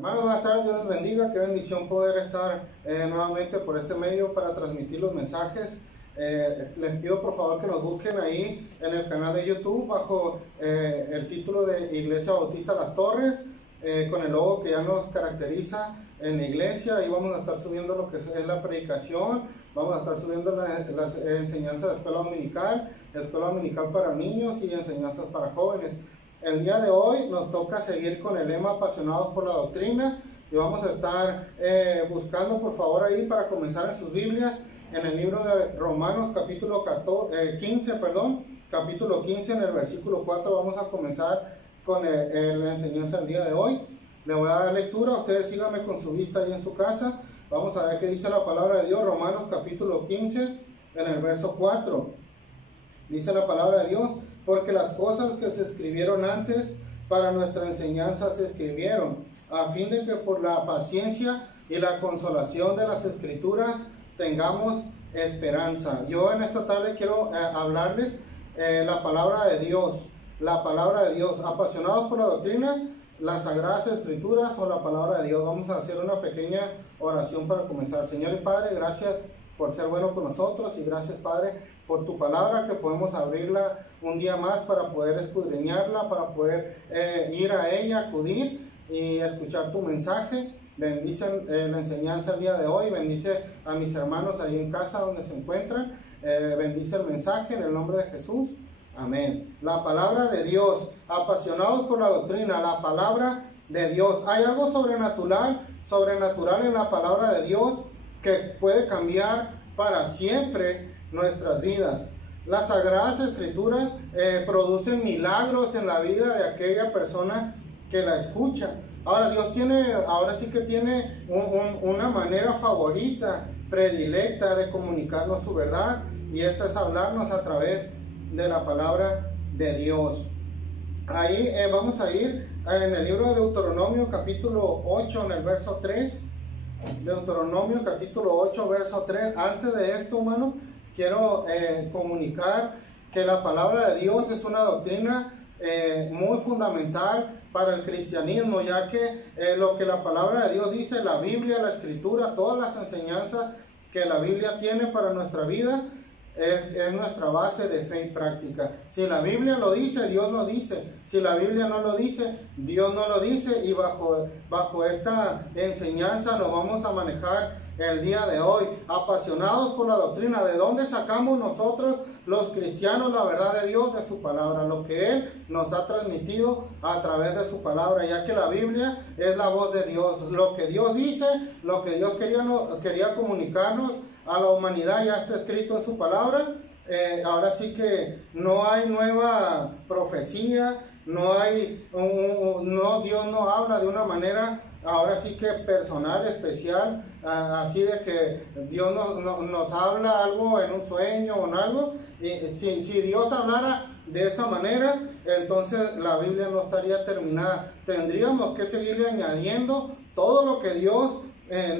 Hermanos, buenas tardes, Dios les bendiga, qué bendición poder estar nuevamente por este medio para transmitir los mensajes. Les pido por favor que nos busquen ahí en el canal de YouTube bajo el título de Iglesia Bautista Las Torres, con el logo que ya nos caracteriza en la iglesia. Ahí vamos a estar subiendo lo que es la predicación, vamos a estar subiendo las enseñanzas de escuela dominical para niños y enseñanzas para jóvenes. El día de hoy nos toca seguir con el lema Apasionados por la Doctrina y vamos a estar buscando por favor ahí para comenzar en sus Biblias en el libro de Romanos capítulo 15 en el versículo 4 vamos a comenzar con la enseñanza del día de hoy. Le voy a dar lectura, ustedes síganme con su vista ahí en su casa. Vamos a ver qué dice la palabra de Dios. Romanos capítulo 15 en el verso 4 dice la palabra de Dios: porque las cosas que se escribieron antes para nuestra enseñanza se escribieron, a fin de que por la paciencia y la consolación de las Escrituras tengamos esperanza. Yo en esta tarde quiero hablarles la palabra de Dios, apasionados por la doctrina, las Sagradas Escrituras o la palabra de Dios. Vamos a hacer una pequeña oración para comenzar. Señor y Padre, gracias por ser bueno con nosotros y gracias, Padre, por tu palabra, que podemos abrirla un día más para poder escudriñarla, para poder ir a ella, acudir y escuchar tu mensaje. Bendice la enseñanza el día de hoy, bendice a mis hermanos ahí en casa donde se encuentran, bendice el mensaje en el nombre de Jesús, amén. La palabra de Dios, apasionados por la doctrina, la palabra de Dios. Hay algo sobrenatural en la palabra de Dios que puede cambiar para siempre nuestras vidas. Las Sagradas Escrituras producen milagros en la vida de aquella persona que la escucha. Ahora sí que tiene una manera favorita, predilecta de comunicarnos su verdad, y esa es hablarnos a través de la palabra de Dios. Ahí vamos a ir en el libro de Deuteronomio capítulo 8 en el verso 3. Deuteronomio capítulo 8 verso 3. Antes de esto, hermano, quiero comunicar que la palabra de Dios es una doctrina muy fundamental para el cristianismo, ya que lo que la palabra de Dios dice, la Biblia, la Escritura, todas las enseñanzas que la Biblia tiene para nuestra vida es nuestra base de fe y práctica. Si la Biblia lo dice, Dios lo dice. Si la Biblia no lo dice, Dios no lo dice. Y bajo esta enseñanza nos vamos a manejar el día de hoy, apasionados por la doctrina. ¿De dónde sacamos nosotros los cristianos la verdad de Dios? De su palabra, lo que Él nos ha transmitido a través de su palabra, ya que la Biblia es la voz de Dios. Lo que Dios dice, lo que Dios quería comunicarnos a la humanidad, ya está escrito en su palabra. Ahora sí que no hay nueva profecía, Dios no habla de una manera ahora sí que personal, especial, así de que Dios nos habla algo en un sueño o en algo. Y si Dios hablara de esa manera, entonces la Biblia no estaría terminada. Tendríamos que seguirle añadiendo todo lo que Dios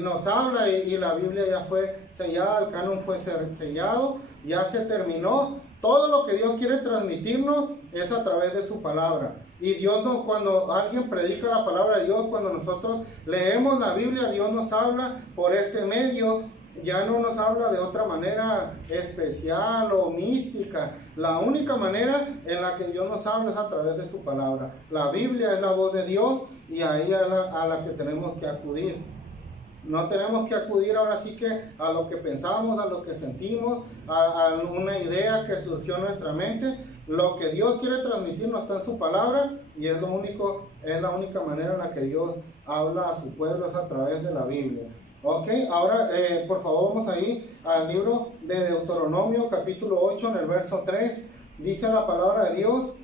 nos habla, y la Biblia ya fue sellada, el canon fue sellado, ya se terminó. Todo lo que Dios quiere transmitirnos es a través de su palabra. Y Dios cuando alguien predica la palabra de Dios, cuando nosotros leemos la Biblia, Dios nos habla por este medio. Ya no nos habla de otra manera especial o mística. La única manera en la que Dios nos habla es a través de su palabra. La Biblia es la voz de Dios y ahí a la que tenemos que acudir. No tenemos que acudir ahora sí que a lo que pensamos, a lo que sentimos, a una idea que surgió en nuestra mente. Lo que Dios quiere transmitirnos está en su palabra, y es la única manera en la que Dios habla a su pueblo, es a través de la Biblia. Ok, ahora por favor vamos ahí al libro de Deuteronomio capítulo 8 en el verso 3. Dice la palabra de Dios: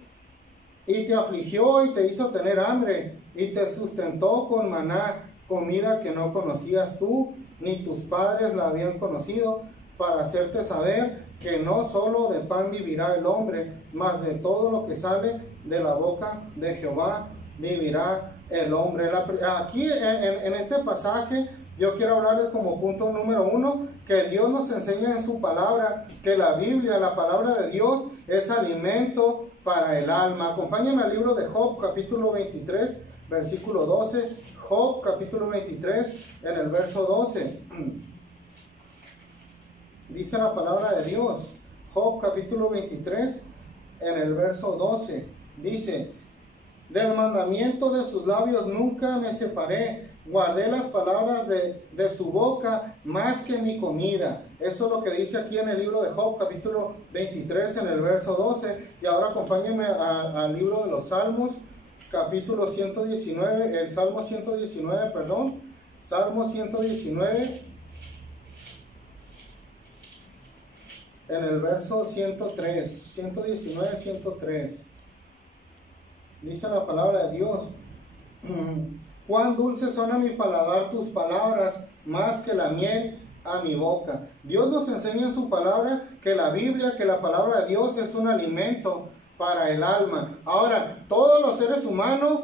y te afligió y te hizo tener hambre, y te sustentó con maná, comida que no conocías tú, ni tus padres la habían conocido, para hacerte saber que no solo de pan vivirá el hombre, mas de todo lo que sale de la boca de Jehová vivirá el hombre. Aquí en este pasaje yo quiero hablarles como punto número 1, que Dios nos enseña en su palabra, que la Biblia, la palabra de Dios, es alimento para el alma. Acompáñenme al libro de Job, capítulo 23, versículo 12. Job capítulo 23 en el verso 12. Dice la palabra de Dios. Job capítulo 23 en el verso 12. Dice: del mandamiento de sus labios nunca me separé, guardé las palabras de su boca más que mi comida. Eso es lo que dice aquí en el libro de Job capítulo 23 en el verso 12. Y ahora acompáñenme al libro de los Salmos capítulo 119, el Salmo 119, perdón, Salmo 119 en el verso 103, 119, 103. Dice la palabra de Dios: cuán dulces son a mi paladar tus palabras, más que la miel a mi boca. Dios nos enseña en su palabra que la Biblia, que la palabra de Dios es un alimento para el alma. Ahora, todos los seres humanos,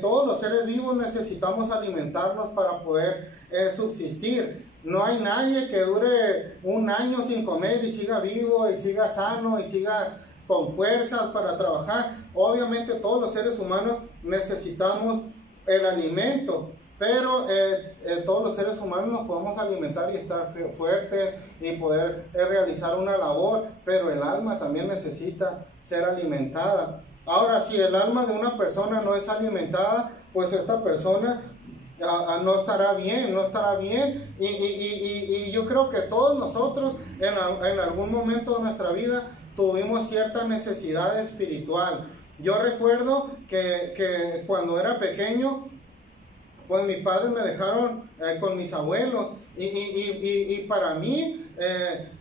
todos los seres vivos necesitamos alimentarnos para poder subsistir. No hay nadie que dure un año sin comer y siga vivo y siga sano y siga con fuerzas para trabajar. Obviamente todos los seres humanos necesitamos el alimento, pero todos los seres humanos nos podemos alimentar y estar fuertes y poder realizar una labor, pero el alma también necesita ser alimentada. Ahora, si el alma de una persona no es alimentada, pues esta persona no estará bien, no estará bien. Y yo creo que todos nosotros en algún momento de nuestra vida tuvimos cierta necesidad espiritual. Yo recuerdo que cuando era pequeño, pues mis padres me dejaron con mis abuelos y para mí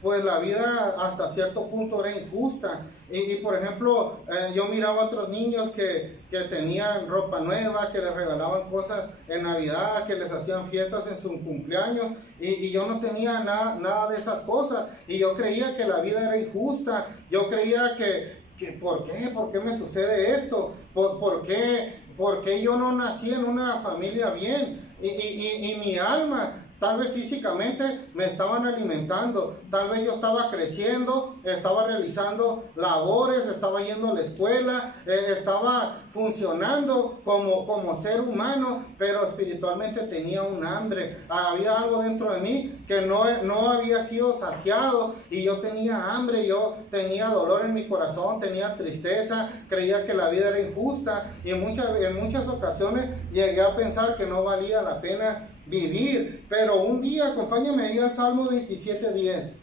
pues la vida hasta cierto punto era injusta. Y por ejemplo, yo miraba a otros niños que tenían ropa nueva, que les regalaban cosas en Navidad, que les hacían fiestas en su cumpleaños, y yo no tenía nada de esas cosas, y yo creía que la vida era injusta. Yo creía que ¿por qué? ¿Por qué me sucede esto? ¿Por qué yo no nací en una familia bien? Y mi alma, tal vez físicamente me estaban alimentando, tal vez yo estaba creciendo, estaba realizando labores, estaba yendo a la escuela, estaba funcionando como ser humano, pero espiritualmente tenía un hambre. Había algo dentro de mí que no había sido saciado, y yo tenía hambre, yo tenía dolor en mi corazón, tenía tristeza, creía que la vida era injusta, y en muchas ocasiones llegué a pensar que no valía la pena vivir. Pero un día, acompáñame ahí al Salmo 27:10.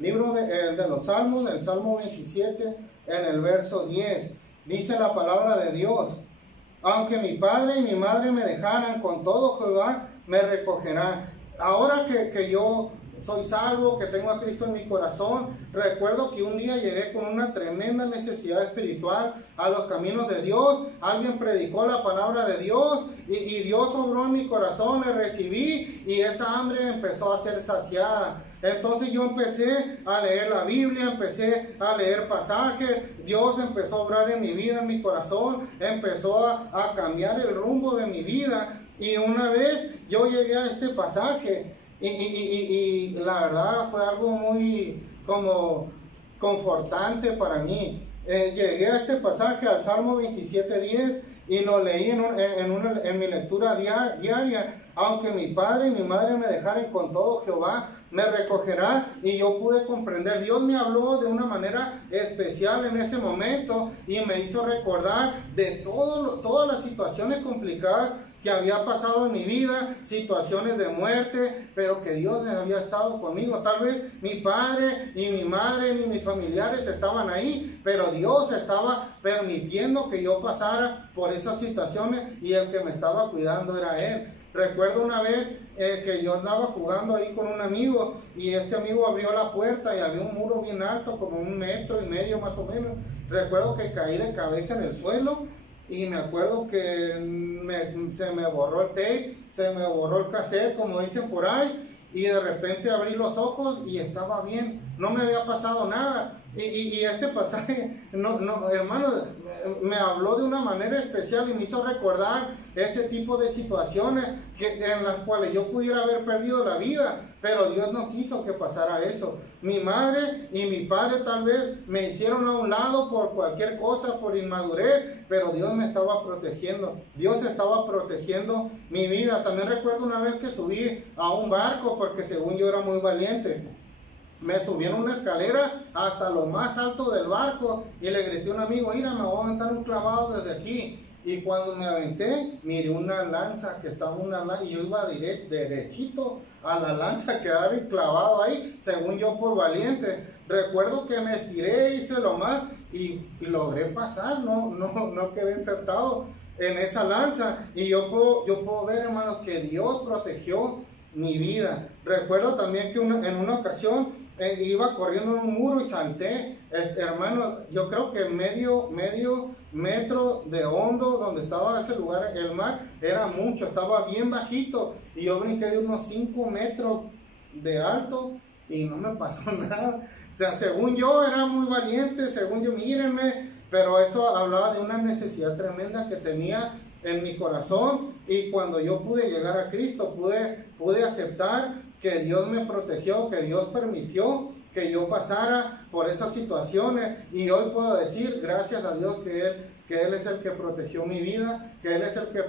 Libro de los Salmos, el Salmo 27, en el verso 10. Dice la palabra de Dios: aunque mi padre y mi madre me dejaran, con todo Jehová me recogerá. Ahora que yo soy salvo, que tengo a Cristo en mi corazón, recuerdo que un día llegué con una tremenda necesidad espiritual a los caminos de Dios. Alguien predicó la palabra de Dios y Dios obró en mi corazón, le recibí, y esa hambre empezó a ser saciada. Entonces yo empecé a leer la Biblia, empecé a leer pasajes, Dios empezó a obrar en mi vida, en mi corazón, empezó a cambiar el rumbo de mi vida. Y una vez yo llegué a este pasaje, y la verdad fue algo muy como confortante para mí. Llegué a este pasaje, al Salmo 27:10, y lo leí en mi lectura diaria. Aunque mi padre y mi madre me dejaren, con todo Jehová me recogerá. Y yo pude comprender, Dios me habló de una manera especial en ese momento, y me hizo recordar de todas las situaciones complicadas que había pasado en mi vida, situaciones de muerte, pero que Dios había estado conmigo. Tal vez mi padre y mi madre ni mis familiares estaban ahí, pero Dios estaba permitiendo que yo pasara por esas situaciones, y el que me estaba cuidando era Él. Recuerdo una vez que yo andaba jugando ahí con un amigo, y este amigo abrió la puerta y había un muro bien alto, como 1,5 metros más o menos. Recuerdo que caí de cabeza en el suelo, y me acuerdo que se me borró el tape, se me borró el cassette, como dicen por ahí, y de repente abrí los ojos y estaba bien, no me había pasado nada. Y este pasaje, hermano, me habló de una manera especial y me hizo recordar ese tipo de situaciones en las cuales yo pudiera haber perdido la vida, pero Dios no quiso que pasara eso. Mi madre y mi padre tal vez me hicieron a un lado por cualquier cosa, por inmadurez, pero Dios me estaba protegiendo. Dios estaba protegiendo mi vida. También recuerdo una vez que subí a un barco porque según yo era muy valiente. Me subí en una escalera hasta lo más alto del barco y le grité a un amigo, mira, me voy a aventar un clavado desde aquí. Y cuando me aventé, miré una lanza que estaba y yo iba derechito a la lanza, quedar clavado ahí, según yo por valiente. Recuerdo que me estiré, hice lo más y logré pasar, no quedé insertado en esa lanza. Y yo puedo ver, hermanos, que Dios protegió mi vida. Recuerdo también que en una ocasión iba corriendo en un muro y salté, hermano, yo creo que medio metro de hondo donde estaba ese lugar, el mar, era mucho, estaba bien bajito, y yo brinqué de unos 5 metros de alto y no me pasó nada. O sea, según yo era muy valiente, según yo, mírenme, pero eso hablaba de una necesidad tremenda que tenía en mi corazón, y cuando yo pude llegar a Cristo, pude aceptar que Dios me protegió, que Dios permitió que yo pasara por esas situaciones, y hoy puedo decir, gracias a Dios, que Él es el que protegió mi vida, que Él es el que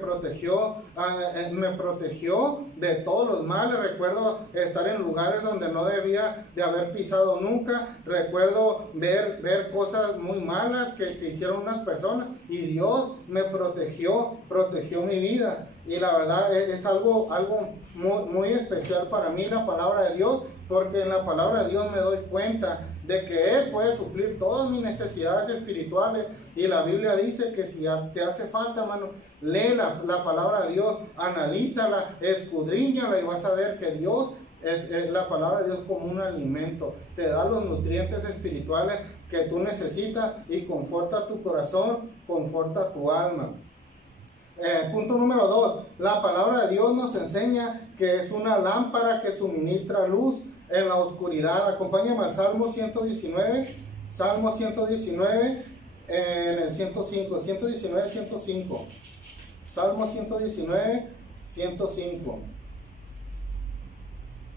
me protegió de todos los males. Recuerdo estar en lugares donde no debía de haber pisado nunca, recuerdo ver cosas muy malas que hicieron unas personas, y Dios me protegió mi vida. Y la verdad es algo muy, muy especial para mí, la palabra de Dios, porque en la palabra de Dios me doy cuenta de que Él puede suplir todas mis necesidades espirituales. Y la Biblia dice que si te hace falta, hermano, lee la palabra de Dios, analízala, escudriñala, y vas a ver que Dios es la palabra de Dios como un alimento. Te da los nutrientes espirituales que tú necesitas y conforta tu corazón, conforta tu alma. Punto número 2, la palabra de Dios nos enseña que es una lámpara que suministra luz en la oscuridad. Acompáñame al Salmo 119, en el 105, 119. Salmo 105.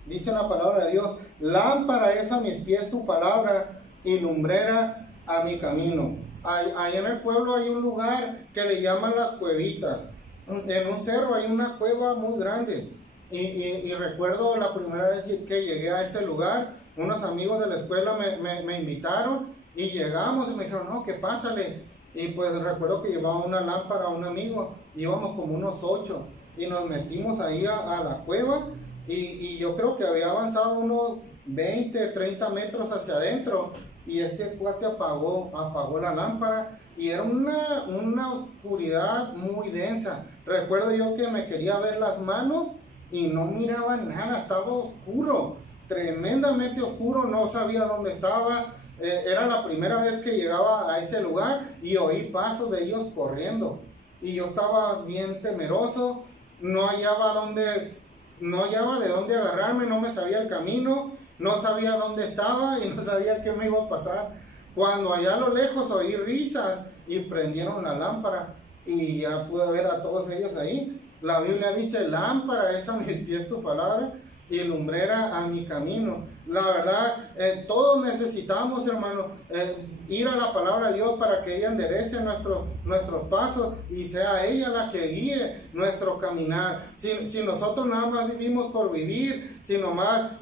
Dice la palabra de Dios, lámpara es a mis pies tu palabra y lumbrera a mi camino. Ahí en el pueblo hay un lugar que le llaman las cuevitas. En un cerro hay una cueva muy grande. Y recuerdo la primera vez que llegué a ese lugar, unos amigos de la escuela me invitaron y llegamos y me dijeron, no, que pásale. Y pues recuerdo que llevaba una lámpara a un amigo, íbamos como unos 8 y nos metimos ahí a la cueva, y yo creo que había avanzado unos 20, 30 metros hacia adentro, y este cuate apagó la lámpara, y era una oscuridad muy densa. Recuerdo yo que me quería ver las manos y no miraba nada, estaba oscuro, tremendamente oscuro, no sabía dónde estaba. Era la primera vez que llegaba a ese lugar y oí pasos de ellos corriendo, y yo estaba bien temeroso, no hallaba de dónde agarrarme, no me sabía el camino, no sabía dónde estaba y no sabía qué me iba a pasar. Cuando allá a lo lejos oí risas y prendieron la lámpara, y ya pude ver a todos ellos ahí. La Biblia dice, lámpara es a mis pies tu palabra y lumbrera a mi camino. La verdad, todos necesitamos, hermano, ir a la palabra de Dios para que ella enderece nuestros pasos y sea ella la que guíe nuestro caminar. Si nosotros nada más vivimos por vivir, si nomás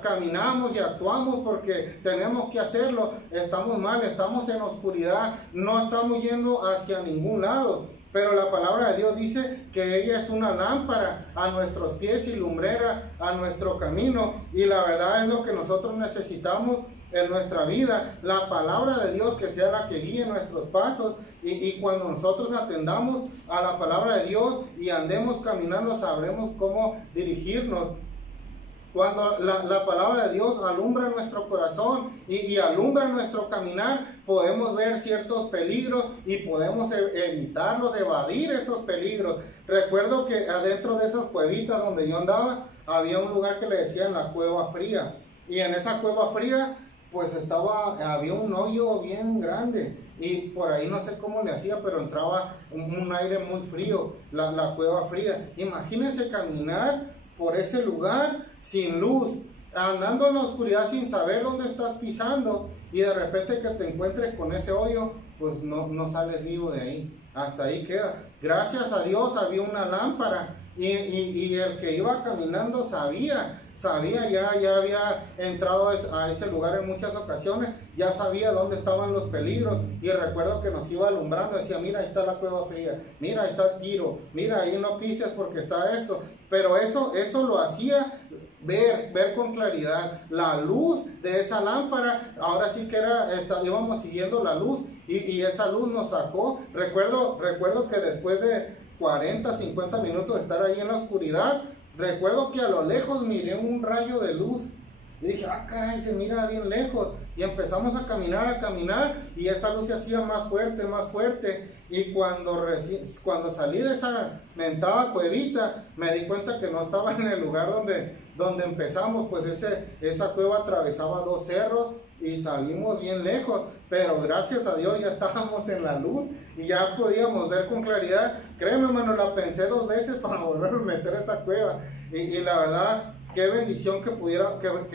caminamos y actuamos porque tenemos que hacerlo, estamos mal, estamos en oscuridad, no estamos yendo hacia ningún lado. Pero la palabra de Dios dice que ella es una lámpara a nuestros pies y lumbrera a nuestro camino. Y la verdad es lo que nosotros necesitamos en nuestra vida. La palabra de Dios que sea la que guíe nuestros pasos. Y cuando nosotros atendamos a la palabra de Dios y andemos caminando, sabremos cómo dirigirnos. Cuando la palabra de Dios alumbra nuestro corazón y alumbra nuestro caminar, podemos ver ciertos peligros y podemos evitarlos, evadir esos peligros. Recuerdo que adentro de esas cuevitas donde yo andaba, había un lugar que le decían la cueva fría. Y en esa cueva fría pues había un hoyo bien grande y por ahí no sé cómo le hacía, pero entraba un aire muy frío, la cueva fría. Imagínense caminar por ese lugar sin luz, andando en la oscuridad sin saber dónde estás pisando, y de repente que te encuentres con ese hoyo, pues no sales vivo de ahí, hasta ahí queda. Gracias a Dios había una lámpara, y el que iba caminando sabía, ya había entrado a ese lugar en muchas ocasiones, ya sabía dónde estaban los peligros, y recuerdo que nos iba alumbrando, decía, mira, ahí está la cueva fría, mira, ahí está el tiro, mira, ahí no pises porque está esto. Pero eso lo hacía ver con claridad la luz de esa lámpara. Ahora sí que íbamos siguiendo la luz, y esa luz nos sacó. Recuerdo que después de 40, 50 minutos de estar ahí en la oscuridad, recuerdo que a lo lejos miré un rayo de luz y dije, ah, caray, se mira bien lejos, y empezamos a caminar, y esa luz se hacía más fuerte, y cuando salí de esa mentada cuevita, me di cuenta que no estaba en el lugar donde empezamos, pues esa cueva atravesaba 2 cerros, y salimos bien lejos, pero gracias a Dios ya estábamos en la luz, y ya podíamos ver con claridad. Créeme, hermano, la pensé 2 veces para volver a meter a esa cueva, y la verdad, qué bendición que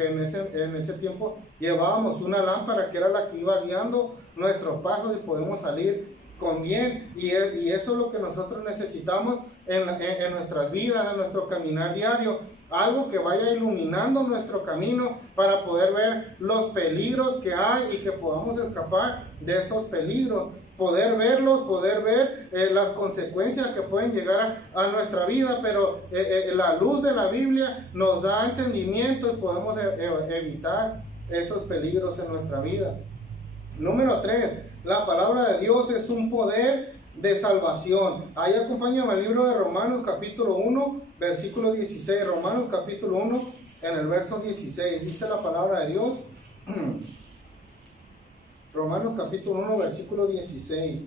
en ese tiempo llevábamos una lámpara que era la que iba guiando nuestros pasos, y podemos salir con bien, y eso es lo que nosotros necesitamos en nuestras vidas, en nuestro caminar diario, algo que vaya iluminando nuestro camino para poder ver los peligros que hay y que podamos escapar de esos peligros, poder verlos, poder ver las consecuencias que pueden llegar a nuestra vida, pero la luz de la Biblia nos da entendimiento y podemos evitar esos peligros en nuestra vida. Número 3, la palabra de Dios es un poder de salvación. Ahí acompáñame al libro de Romanos capítulo 1, versículo 16. Romanos capítulo 1, en el verso 16, dice la palabra de Dios. Romanos capítulo 1, versículo 16.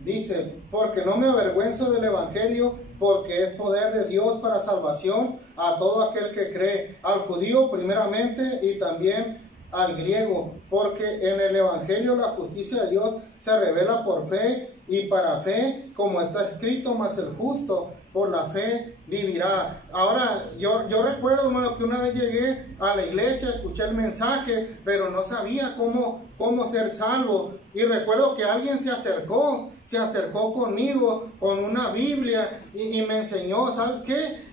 Dice, porque no me avergüenzo del evangelio, porque es poder de Dios para salvación a todo aquel que cree, al judío primeramente y también al griego, porque en el evangelio la justicia de Dios se revela por fe y para fe, como está escrito, mas el justo por la fe vivirá. Ahora, yo recuerdo, hermano, que una vez llegué a la iglesia, escuché el mensaje, pero no sabía cómo ser salvo. Y recuerdo que alguien se acercó conmigo con una Biblia y me enseñó, ¿sabes qué?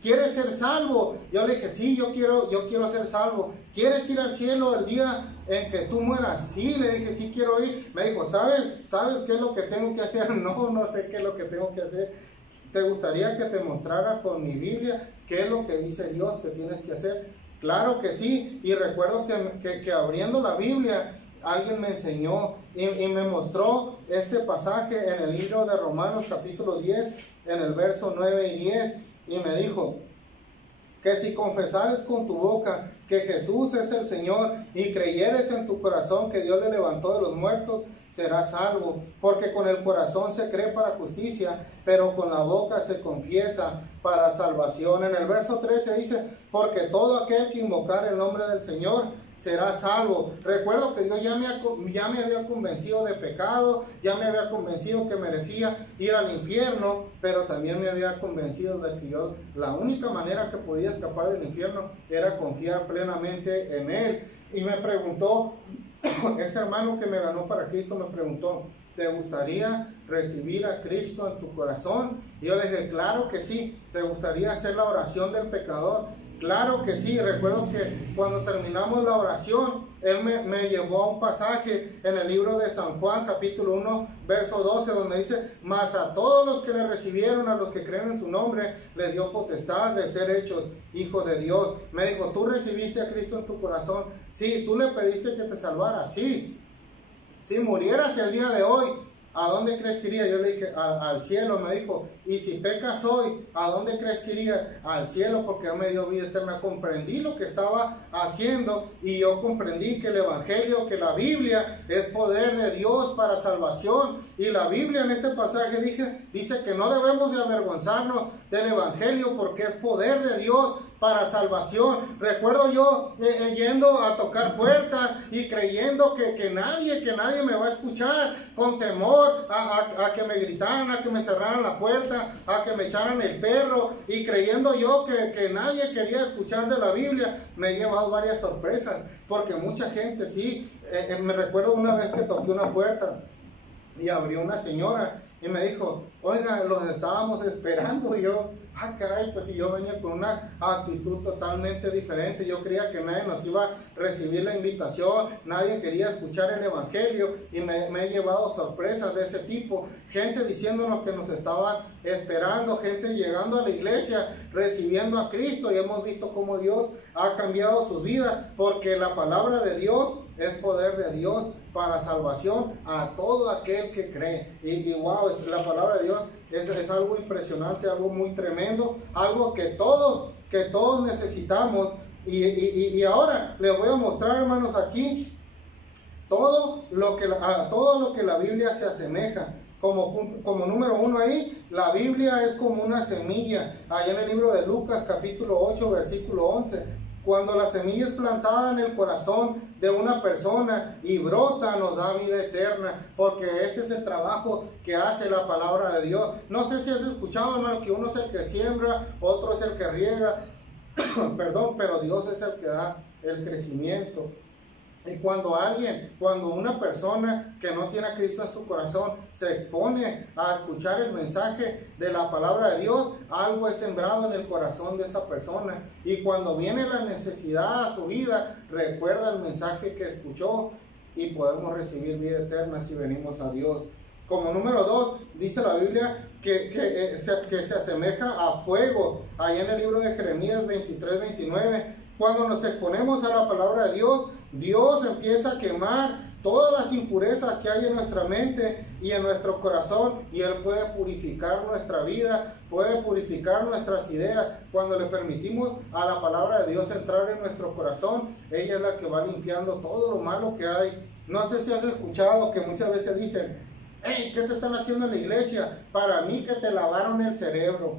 ¿Quieres ser salvo? Yo le dije, sí, yo quiero ser salvo. ¿Quieres ir al cielo el día en que tú mueras? Sí, le dije, sí quiero ir. Me dijo, ¿sabes qué es lo que tengo que hacer? No sé qué es lo que tengo que hacer. ¿Te gustaría que te mostrara con mi Biblia qué es lo que dice Dios que tienes que hacer? Claro que sí. Y recuerdo que abriendo la Biblia, alguien me enseñó y me mostró este pasaje en el libro de Romanos capítulo 10, en el verso 9 y 10, y me dijo que si confesares con tu boca que Jesús es el Señor y creyeres en tu corazón que Dios le levantó de los muertos, serás salvo, porque con el corazón se cree para justicia, pero con la boca se confiesa para salvación. En el verso 13 dice, porque todo aquel que invocar el nombre del Señor será salvo. Recuerdo que Dios ya me había convencido de pecado, ya me había convencido que merecía ir al infierno, pero también me había convencido de que la única manera que podía escapar del infierno era confiar plenamente en Él. Y me preguntó, ese hermano que me ganó para Cristo me preguntó, ¿te gustaría recibir a Cristo en tu corazón? Y yo le dije, claro que sí. ¿Te gustaría hacer la oración del pecador? Claro que sí. Recuerdo que cuando terminamos la oración, él me llevó a un pasaje en el libro de San Juan, capítulo 1, verso 12, donde dice, mas a todos los que le recibieron, a los que creen en su nombre, les dio potestad de ser hechos hijos de Dios. Me dijo, ¿tú recibiste a Cristo en tu corazón? Sí. ¿Tú le pediste que te salvara? Sí. Si murieras el día de hoy, ¿a dónde crees que iría? Yo le dije, al cielo. Me dijo, y si pecas hoy, ¿a dónde crees que iría? Al cielo, porque Él me dio vida eterna. Comprendí lo que estaba haciendo, y yo comprendí que el evangelio, que la Biblia es poder de Dios para salvación. Y la Biblia en este pasaje dice que no debemos de avergonzarnos del evangelio, porque es poder de Dios para salvación. Recuerdo yo yendo a tocar puertas y creyendo que nadie me va a escuchar, con temor a que me gritaran, a que me cerraran la puerta, a que me echaran el perro, y creyendo yo que nadie quería escuchar de la Biblia. Me he llevado varias sorpresas, porque mucha gente sí. Me recuerdo una vez que toqué una puerta y abrió una señora y me dijo: oiga, los estábamos esperando. Y yo, caray, pues si yo venía con una actitud totalmente diferente. Yo creía que nadie nos iba a recibir la invitación, nadie quería escuchar el evangelio, y me he llevado sorpresas de ese tipo. Gente diciéndonos que nos estaban esperando, gente llegando a la iglesia, recibiendo a Cristo, y hemos visto cómo Dios ha cambiado sus vidas, porque la palabra de Dios es poder de Dios para salvación a todo aquel que cree. Y wow, la palabra de Dios es algo impresionante, algo muy tremendo, algo que todos necesitamos. Y ahora les voy a mostrar, hermanos, aquí todo lo que la Biblia se asemeja. Como número uno ahí, la Biblia es como una semilla. Allá en el libro de Lucas, capítulo 8, versículo 11. Cuando la semilla es plantada en el corazón de una persona y brota, nos da vida eterna, porque ese es el trabajo que hace la palabra de Dios. No sé si has escuchado, hermano, que uno es el que siembra, otro es el que riega, perdón, pero Dios es el que da el crecimiento. Y cuando una persona que no tiene a Cristo en su corazón se expone a escuchar el mensaje de la palabra de Dios, algo es sembrado en el corazón de esa persona. Y cuando viene la necesidad a su vida, recuerda el mensaje que escuchó, y podemos recibir vida eterna si venimos a Dios. Como número 2, dice la Biblia que se asemeja a fuego. Ahí en el libro de Jeremías 23-29, cuando nos exponemos a la palabra de Dios, Dios empieza a quemar todas las impurezas que hay en nuestra mente y en nuestro corazón, y Él puede purificar nuestra vida, puede purificar nuestras ideas. Cuando le permitimos a la palabra de Dios entrar en nuestro corazón, ella es la que va limpiando todo lo malo que hay. No sé si has escuchado que muchas veces dicen: hey, ¿qué te están haciendo en la iglesia? Para mí que te lavaron el cerebro.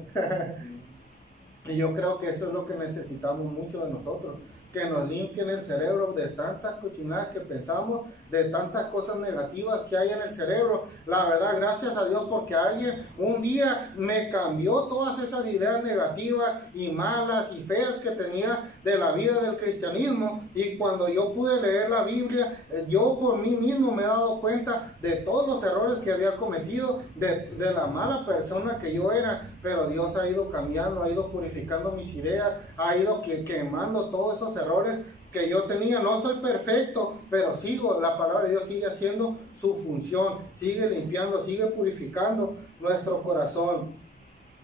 Y yo creo que eso es lo que necesitamos mucho de nosotros, que nos limpien el cerebro de tantas cochinadas que pensamos, de tantas cosas negativas que hay en el cerebro. La verdad, gracias a Dios, porque alguien un día me cambió todas esas ideas negativas y malas y feas que tenía de la vida del cristianismo. Y cuando yo pude leer la Biblia, yo por mí mismo me he dado cuenta de todos los errores que había cometido, de la mala persona que yo era. Pero Dios ha ido cambiando, ha ido purificando mis ideas, ha ido quemando todos esos errores que yo tenía. No soy perfecto, pero la palabra de Dios sigue haciendo su función, sigue limpiando, sigue purificando nuestro corazón.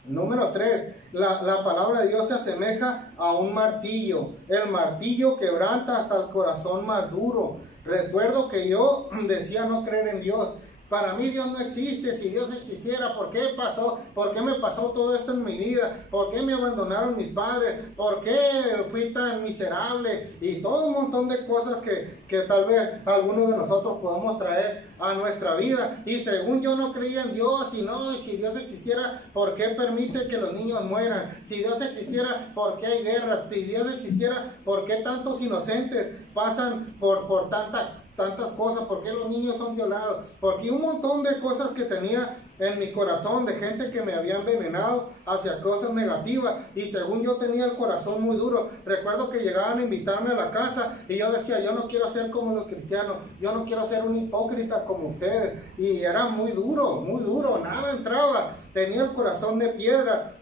Número 3, la palabra de Dios se asemeja a un martillo. El martillo quebranta hasta el corazón más duro. Recuerdo que yo decía no creer en Dios. Para mí Dios no existe. Si Dios existiera, ¿por qué pasó? ¿Por qué me pasó todo esto en mi vida? ¿Por qué me abandonaron mis padres? ¿Por qué fui tan miserable? Y todo un montón de cosas que tal vez algunos de nosotros podamos traer a nuestra vida. Y según yo no creía en Dios, y si Dios existiera, ¿por qué permite que los niños mueran? Si Dios existiera, ¿por qué hay guerras? Si Dios existiera, ¿por qué tantos inocentes pasan por tantas cosas? ¿Por qué los niños son violados? Porque un montón de cosas que tenía en mi corazón, de gente que me había envenenado hacia cosas negativas, y según yo tenía el corazón muy duro. Recuerdo que llegaban a invitarme a la casa y yo decía: yo no quiero ser como los cristianos, yo no quiero ser un hipócrita como ustedes. Y era muy duro, nada entraba, tenía el corazón de piedra.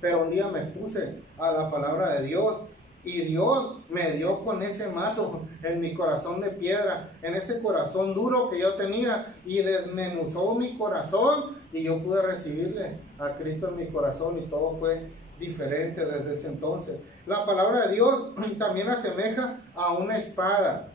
Pero un día me expuse a la palabra de Dios, y Dios me dio con ese mazo en mi corazón de piedra, en ese corazón duro que yo tenía, y desmenuzó mi corazón, y yo pude recibirle a Cristo en mi corazón, y todo fue diferente desde ese entonces. La palabra de Dios también asemeja a una espada.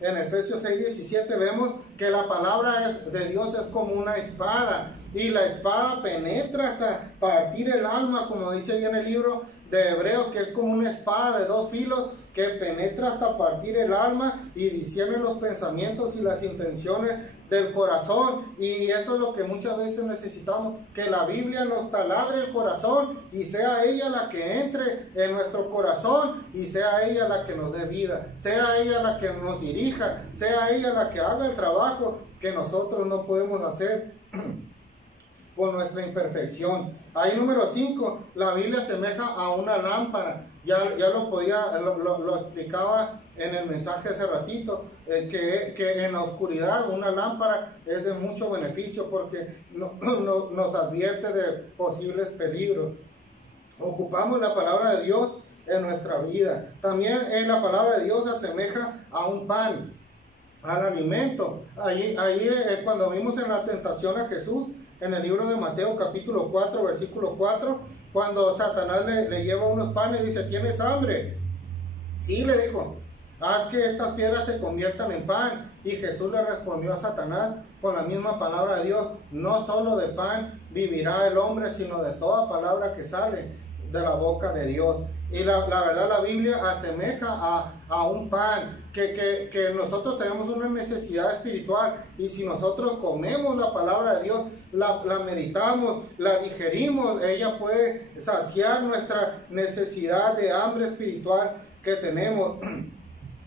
En Efesios 6:17 vemos que la palabra de Dios es como una espada, y la espada penetra hasta partir el alma, como dice ahí en el libro de Hebreos, que es como una espada de 2 filos que penetra hasta partir el alma y discierne los pensamientos y las intenciones del corazón, y eso es lo que muchas veces necesitamos, que la Biblia nos taladre el corazón y sea ella la que entre en nuestro corazón y sea ella la que nos dé vida, sea ella la que nos dirija, sea ella la que haga el trabajo que nosotros no podemos hacer por nuestra imperfección. Ahí número 5, la Biblia asemeja a una lámpara. Ya lo explicaba en el mensaje hace ratito, que en la oscuridad una lámpara es de mucho beneficio porque nos advierte de posibles peligros. Ocupamos la palabra de Dios en nuestra vida. También la palabra de Dios asemeja a un pan, al alimento. Ahí cuando vimos en la tentación a Jesús, en el libro de Mateo capítulo 4, versículo 4, cuando Satanás le lleva unos panes y dice, ¿tienes hambre? Sí, le dijo, haz que estas piedras se conviertan en pan. Y Jesús le respondió a Satanás con la misma palabra de Dios, no solo de pan vivirá el hombre, sino de toda palabra que sale de la boca de Dios. Y la verdad, la Biblia asemeja a un pan, que nosotros tenemos una necesidad espiritual, y si nosotros comemos la palabra de Dios, la meditamos, la digerimos, ella puede saciar nuestra necesidad de hambre espiritual que tenemos.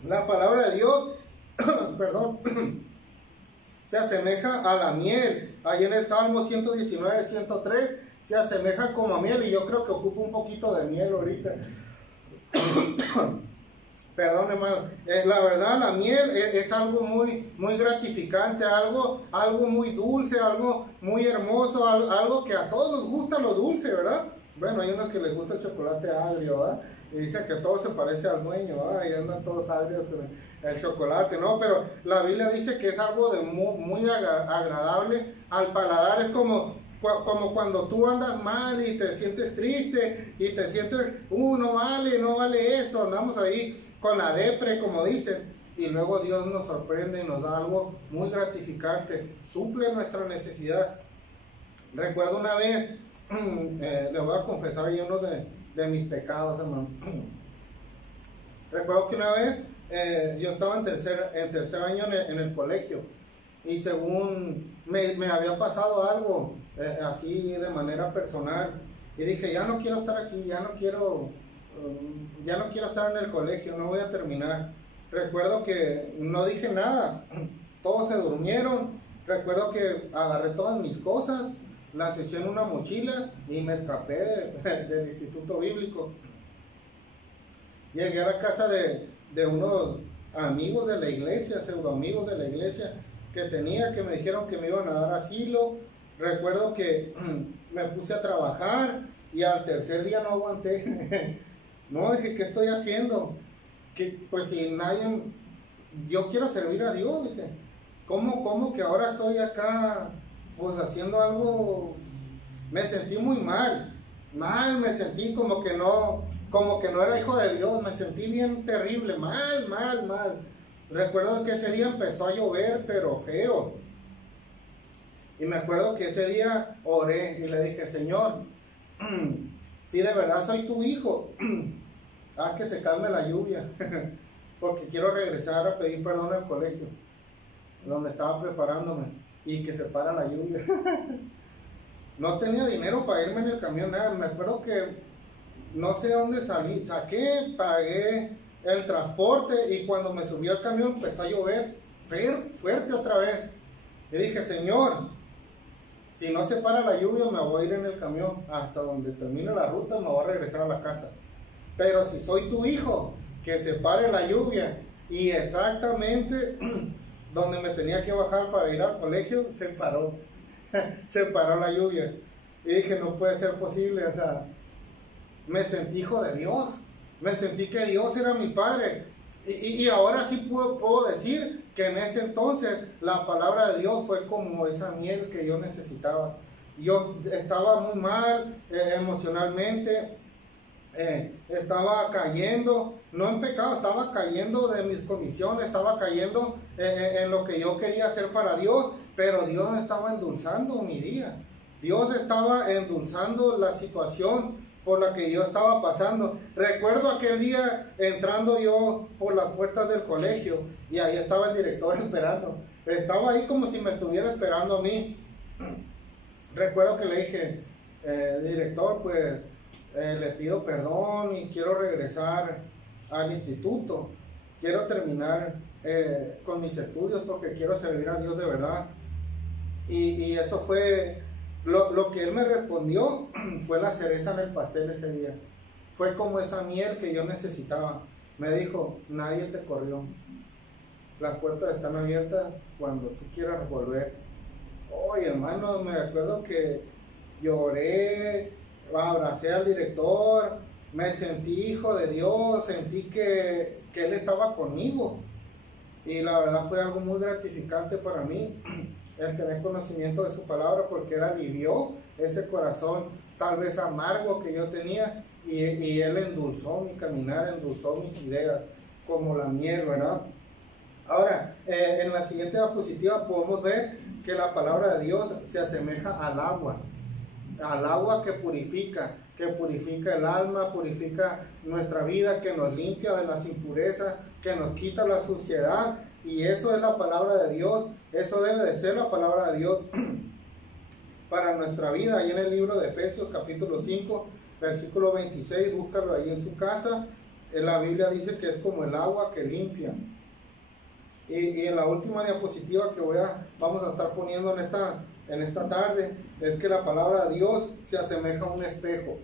La palabra de Dios perdón, se asemeja a la miel. Ahí en el Salmo 119, 103 se asemeja como a miel, y yo creo que ocupa un poquito de miel ahorita. Perdón, hermano. La verdad, la miel es algo muy, muy gratificante, algo muy dulce, algo muy hermoso, algo que a todos nos gusta lo dulce, ¿verdad? Bueno, hay unos que les gusta el chocolate agrio, ¿verdad? Y dicen que todo se parece al dueño, ¿verdad? Y andan todos agrios con el chocolate, ¿no? Pero la Biblia dice que es algo de muy agradable al paladar. Es como cuando tú andas mal y te sientes triste y te sientes, no vale esto, andamos ahí con la depre, como dicen, y luego Dios nos sorprende y nos da algo muy gratificante, suple nuestra necesidad. Recuerdo una vez, le voy a confesar ahí uno de mis pecados, hermano. Recuerdo que una vez yo estaba en tercer año en el colegio, y según me había pasado algo así de manera personal, y dije, ya no quiero estar aquí, ya no quiero estar en el colegio, no voy a terminar. Recuerdo que no dije nada, todos se durmieron. Recuerdo que agarré todas mis cosas, las eché en una mochila y me escapé del instituto bíblico. Llegué a la casa de unos amigos de la iglesia, pseudo amigos de la iglesia que tenía, que me dijeron que me iban a dar asilo. Recuerdo que me puse a trabajar y al tercer día no aguanté. No, dije, ¿qué estoy haciendo? Que pues si nadie, yo quiero servir a Dios, dije, ¿cómo que ahora estoy acá pues haciendo algo? Me sentí muy mal, me sentí como que no era hijo de Dios, me sentí bien terrible, mal. Recuerdo que ese día empezó a llover, pero feo. Y me acuerdo que ese día oré y le dije, Señor, si de verdad soy tu hijo, haz que se calme la lluvia, porque quiero regresar a pedir perdón al colegio, donde estaba preparándome, y que se para la lluvia. No tenía dinero para irme en el camión, nada. Me acuerdo que no sé dónde salí, pagué el transporte, y cuando me subí al camión empezó a llover fuerte otra vez. Y dije, Señor, si no se para la lluvia, me voy a ir en el camión hasta donde termine la ruta, me voy a regresar a la casa. Pero si soy tu hijo, que se pare la lluvia. Y exactamente donde me tenía que bajar para ir al colegio, se paró la lluvia. Y dije, no puede ser posible. O sea, me sentí hijo de Dios, me sentí que Dios era mi padre. Y ahora sí puedo decir que en ese entonces la palabra de Dios fue como esa miel que yo necesitaba. Yo estaba muy mal emocionalmente, estaba cayendo, no en pecado, estaba cayendo de mis convicciones, estaba cayendo en lo que yo quería hacer para Dios, pero Dios estaba endulzando mi día. Dios estaba endulzando la situación por la que yo estaba pasando. Recuerdo aquel día entrando yo por las puertas del colegio, y ahí estaba el director esperando. estaba ahí como si me estuviera esperando a mí. Recuerdo que le dije, director, pues le pido perdón y quiero regresar al instituto. Quiero terminar con mis estudios porque quiero servir a Dios de verdad. Y eso fue lo que él me respondió. Fue la cereza en el pastel ese día. Fue como esa miel que yo necesitaba. Me dijo, nadie te corrió. Las puertas están abiertas cuando tú quieras volver. Oye, hermano, me acuerdo que lloré, abracé al director, me sentí hijo de Dios, sentí que Él estaba conmigo. Y la verdad fue algo muy gratificante para mí, el tener conocimiento de su palabra, porque Él alivió ese corazón tal vez amargo que yo tenía, y Él endulzó mi caminar, endulzó mis ideas, como la miel, ¿verdad? Ahora, en la siguiente diapositiva podemos ver que la palabra de Dios se asemeja al agua que purifica el alma, purifica nuestra vida, que nos limpia de las impurezas, que nos quita la suciedad, y eso es la palabra de Dios, eso debe de ser la palabra de Dios para nuestra vida. Ahí en el libro de Efesios capítulo 5, versículo 26, búscalo ahí en su casa. La Biblia dice que es como el agua que limpia. Y en la última diapositiva que vamos a estar poniendo en esta tarde, es que la palabra de Dios se asemeja a un espejo.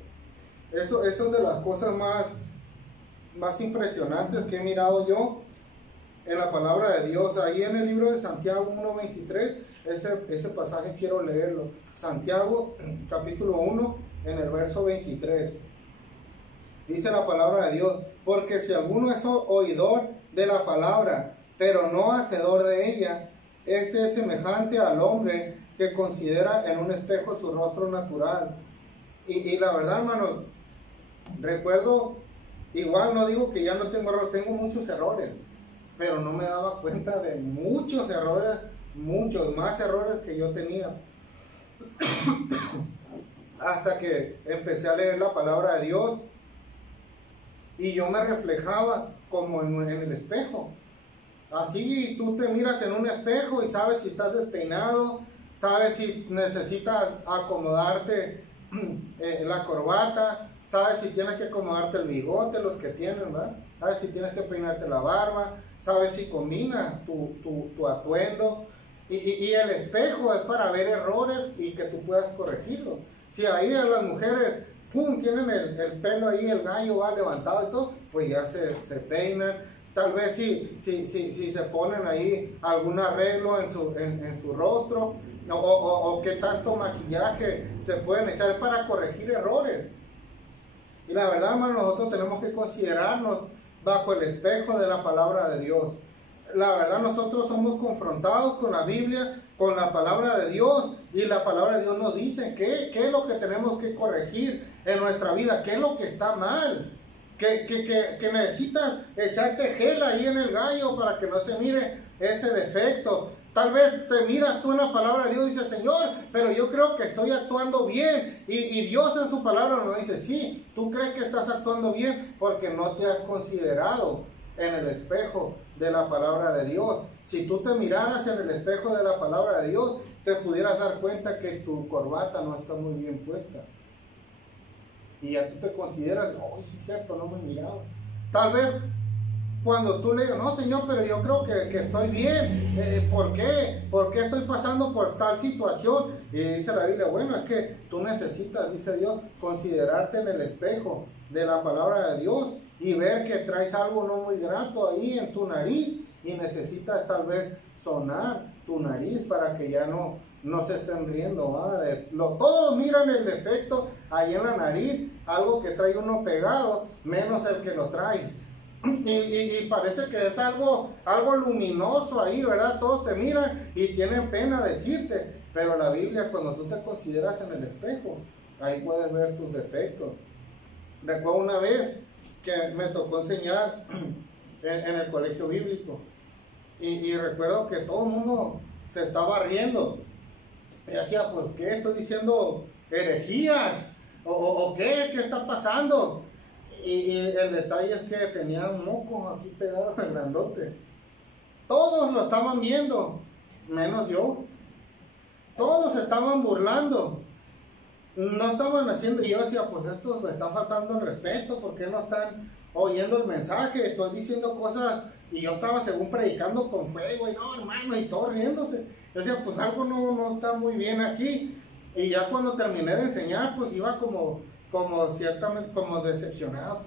Eso es de las cosas más impresionantes que he mirado yo en la palabra de Dios. Ahí en el libro de Santiago 1:23, ese pasaje quiero leerlo. Santiago capítulo 1, en el verso 23. Dice la palabra de Dios: porque si alguno es oidor de la palabra, pero no hacedor de ella, este es semejante al hombre que considera en un espejo su rostro natural. Y la verdad, hermano, recuerdo, igual no digo que ya no tengo errores, tengo muchos errores, pero no me daba cuenta de muchos errores, muchos más errores que yo tenía. Hasta que empecé a leer la palabra de Dios y yo me reflejaba como en el espejo. Así tú te miras en un espejo y sabes si estás despeinado, sabes si necesitas acomodarte la corbata, sabes si tienes que acomodarte el bigote, los que tienen, ¿verdad? Sabes si tienes que peinarte la barba, sabes si combina tu atuendo. Y el espejo es para ver errores y que tú puedas corregirlos. Si ahí a las mujeres, ¡pum!, tienen el pelo ahí, el gallo va levantado y todo, pues ya se peinan. Tal vez si se ponen ahí algún arreglo en su rostro, o qué tanto maquillaje se pueden echar, es para corregir errores. Y la verdad, hermano, nosotros tenemos que considerarnos bajo el espejo de la palabra de Dios. La verdad, nosotros somos confrontados con la Biblia, con la palabra de Dios, y la palabra de Dios nos dice qué es lo que tenemos que corregir en nuestra vida, qué es lo que está mal. Que necesitas echarte gel ahí en el gallo para que no se mire ese defecto. Tal vez te miras tú en la palabra de Dios y dices: Señor, pero yo creo que estoy actuando bien. Y Dios en su palabra nos dice: sí, tú crees que estás actuando bien porque no te has considerado en el espejo de la palabra de Dios. Si tú te miraras en el espejo de la palabra de Dios, te pudieras dar cuenta que tu corbata no está muy bien puesta. Y ya tú te consideras: oh, sí es cierto, no me miraba. Tal vez cuando tú le digas: no, Señor, pero yo creo que estoy bien. ¿Por qué? ¿Por qué estoy pasando por tal situación? Y dice la Biblia: bueno, es que tú necesitas, dice Dios, considerarte en el espejo de la palabra de Dios y ver que traes algo no muy grato ahí en tu nariz y necesitas tal vez sonar tu nariz para que ya no se estén riendo, ¿vale? Todos miran el defecto ahí en la nariz, algo que trae uno pegado, menos el que lo trae. Y parece que es algo luminoso ahí, ¿verdad? Todos te miran y tienen pena decirte, pero la Biblia, cuando tú te consideras en el espejo, ahí puedes ver tus defectos. Recuerdo una vez que me tocó enseñar en el colegio bíblico, y recuerdo que todo el mundo se estaba riendo. Y decía: pues, ¿qué? ¿Estoy diciendo herejías? ¿O qué? ¿Qué está pasando? Y el detalle es que tenía un moco aquí pegado al grandote. Todos lo estaban viendo. menos yo. Todos estaban burlando, no estaban haciendo, y yo decía, pues estos me están faltando el respeto, ¿por qué no están oyendo el mensaje? Estoy diciendo cosas, y yo estaba según predicando con fuego, y no, hermano, y todos riéndose. Yo decía, pues algo no está muy bien aquí. Y ya cuando terminé de enseñar, pues iba como ciertamente, como decepcionado,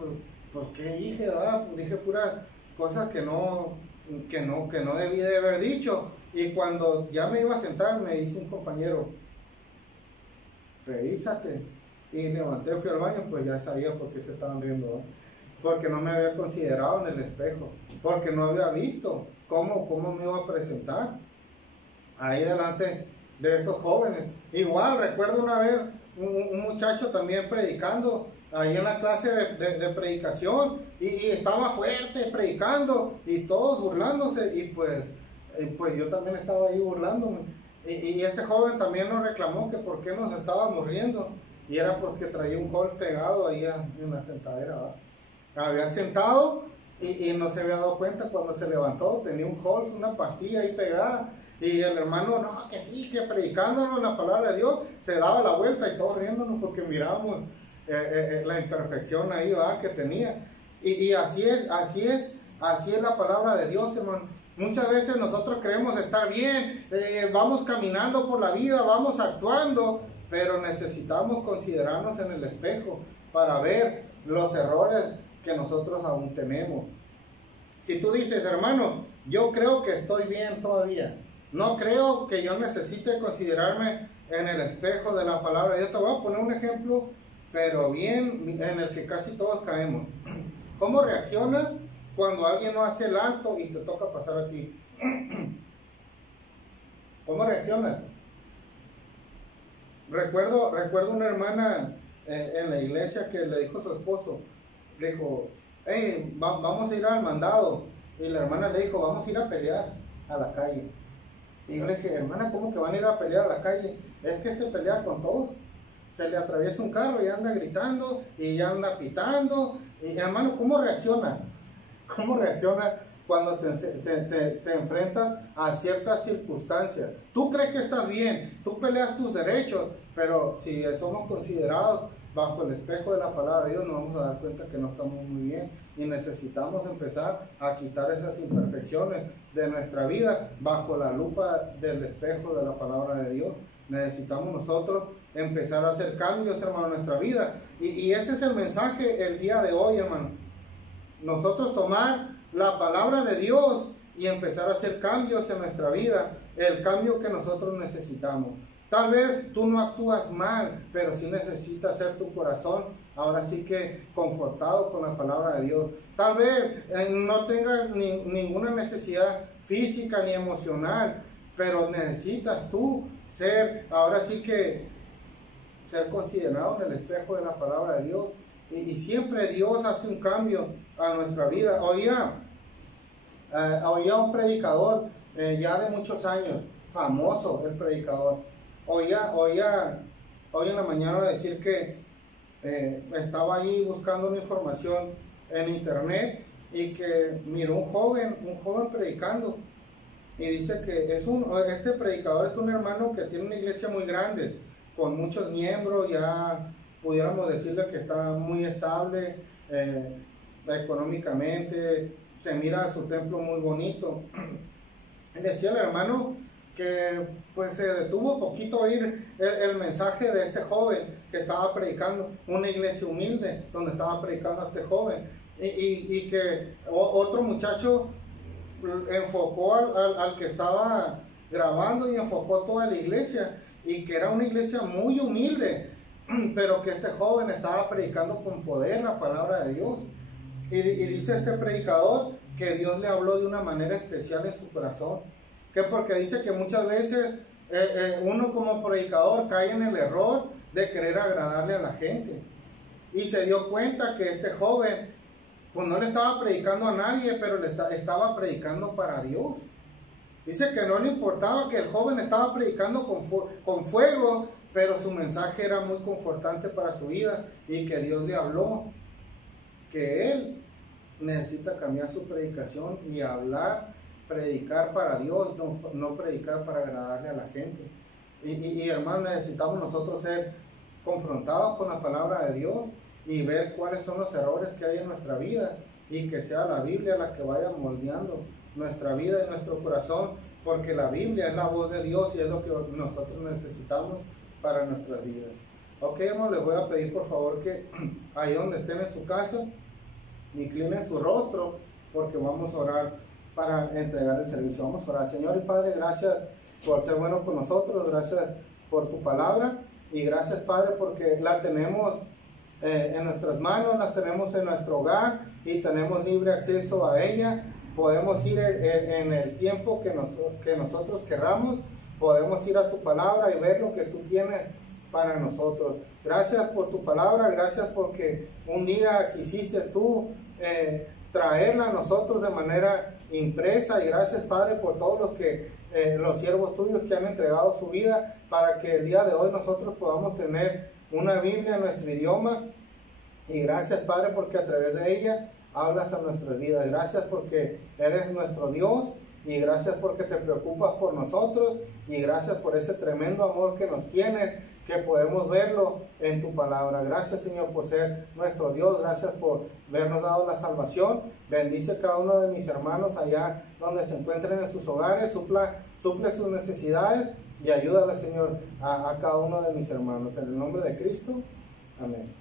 pues ¿qué dije, verdad? Pues dije puras cosas que no debí de haber dicho. Y cuando ya me iba a sentar, me dice un compañero, revísate. Y levanté, fui al baño, pues ya sabía por qué se estaban riendo, ¿no? Porque no me había considerado en el espejo, porque no había visto cómo me iba a presentar ahí delante de esos jóvenes. Igual, recuerdo una vez un muchacho también predicando ahí en la clase de predicación, y estaba fuerte predicando y todos burlándose, y pues yo también estaba ahí burlándome, y ese joven también nos reclamó que por qué nos estábamos riendo, y era porque traía un hall pegado ahí en la sentadera, ¿verdad? Había sentado y no se había dado cuenta cuando se levantó, tenía un hall, una pastilla ahí pegada, y el hermano, no, que sí, que predicándonos la palabra de Dios, se daba la vuelta y todos riéndonos porque mirábamos la imperfección ahí, ¿verdad?, que tenía. Y así es la palabra de Dios, hermano. Muchas veces nosotros creemos estar bien, vamos caminando por la vida, vamos actuando, pero necesitamos considerarnos en el espejo para ver los errores que nosotros aún tenemos. Si tú dices, hermano, yo creo que estoy bien todavía, no creo que yo necesite considerarme en el espejo de la palabra de Dios. Te voy a poner un ejemplo, pero bien, en el que casi todos caemos. ¿Cómo reaccionas cuando alguien no hace el alto y te toca pasar a ti? ¿Cómo reaccionas? Recuerdo una hermana en la iglesia que le dijo a su esposo, le dijo, hey, vamos a ir al mandado. Y la hermana le dijo, vamos a ir a pelear a la calle. Y yo le dije, hermana, ¿cómo que van a ir a pelear a la calle? Es que pelea con todos. Se le atraviesa un carro y anda gritando y ya anda pitando. Y hermano, ¿cómo reacciona? ¿Cómo reacciona cuando te enfrentas a ciertas circunstancias? Tú crees que estás bien, tú peleas tus derechos, pero si somos considerados bajo el espejo de la palabra de Dios, nos vamos a dar cuenta que no estamos muy bien, y necesitamos empezar a quitar esas imperfecciones de nuestra vida bajo la lupa del espejo de la palabra de Dios. Necesitamos nosotros empezar a hacer cambios, hermano, en nuestra vida, y ese es el mensaje el día de hoy, hermano. Nosotros tomar la palabra de Dios y empezar a hacer cambios en nuestra vida, el cambio que nosotros necesitamos. Tal vez tú no actúas mal, pero sí necesitas ser tu corazón ahora sí que confortado con la palabra de Dios. Tal vez no tengas ninguna necesidad física ni emocional, pero necesitas tú ser, ahora sí que ser considerado en el espejo de la palabra de Dios. Y siempre Dios hace un cambio a nuestra vida. Oía un predicador ya de muchos años, famoso el predicador. Oía en la mañana decir que estaba ahí buscando una información en internet y que miró un joven predicando, y dice que este predicador es un hermano que tiene una iglesia muy grande, con muchos miembros, ya pudiéramos decirle que está muy estable económicamente, se mira su templo muy bonito. Decía el hermano que pues se detuvo poquito a oír el mensaje de este joven que estaba predicando, una iglesia humilde donde estaba predicando a este joven, y que otro muchacho enfocó al que estaba grabando y enfocó toda la iglesia, y que era una iglesia muy humilde, pero que este joven estaba predicando con poder la palabra de Dios. Y dice este predicador que Dios le habló de una manera especial en su corazón, que porque dice que muchas veces uno como predicador cae en el error de querer agradarle a la gente, y se dio cuenta que este joven pues no le estaba predicando a nadie, pero estaba predicando para Dios. Dice que no le importaba que el joven estaba predicando con fuego, pero su mensaje era muy confortante para su vida, y que Dios le habló que él necesita cambiar su predicación y hablar predicar para Dios, no predicar para agradarle a la gente. Y hermanos, necesitamos nosotros ser confrontados con la palabra de Dios y ver cuáles son los errores que hay en nuestra vida, y que sea la Biblia la que vaya moldeando nuestra vida y nuestro corazón, porque la Biblia es la voz de Dios y es lo que nosotros necesitamos para nuestras vidas. Ok, hermanos, les voy a pedir por favor que ahí donde estén en su casa, inclinen su rostro, porque vamos a orar para entregar el servicio. Vamos a orar. Señor y Padre, gracias por ser bueno con nosotros, gracias por tu palabra, y gracias, Padre, porque la tenemos en nuestras manos, las tenemos en nuestro hogar y tenemos libre acceso a ella. Podemos ir en el tiempo que nosotros querramos, podemos ir a tu palabra y ver lo que tú tienes para nosotros. Gracias por tu palabra, gracias porque un día quisiste tú traerla a nosotros de manera impresa, y gracias, Padre, por todos los siervos tuyos que han entregado su vida para que el día de hoy nosotros podamos tener una Biblia en nuestro idioma. Y gracias, Padre, porque a través de ella hablas a nuestras vidas. Gracias porque eres nuestro Dios, y gracias porque te preocupas por nosotros, y gracias por ese tremendo amor que nos tienes, que podemos verlo en tu palabra. Gracias, Señor, por ser nuestro Dios. Gracias por habernos dado la salvación. Bendice cada uno de mis hermanos allá donde se encuentren en sus hogares, suple sus necesidades y ayúdale, Señor, a cada uno de mis hermanos. En el nombre de Cristo, amén.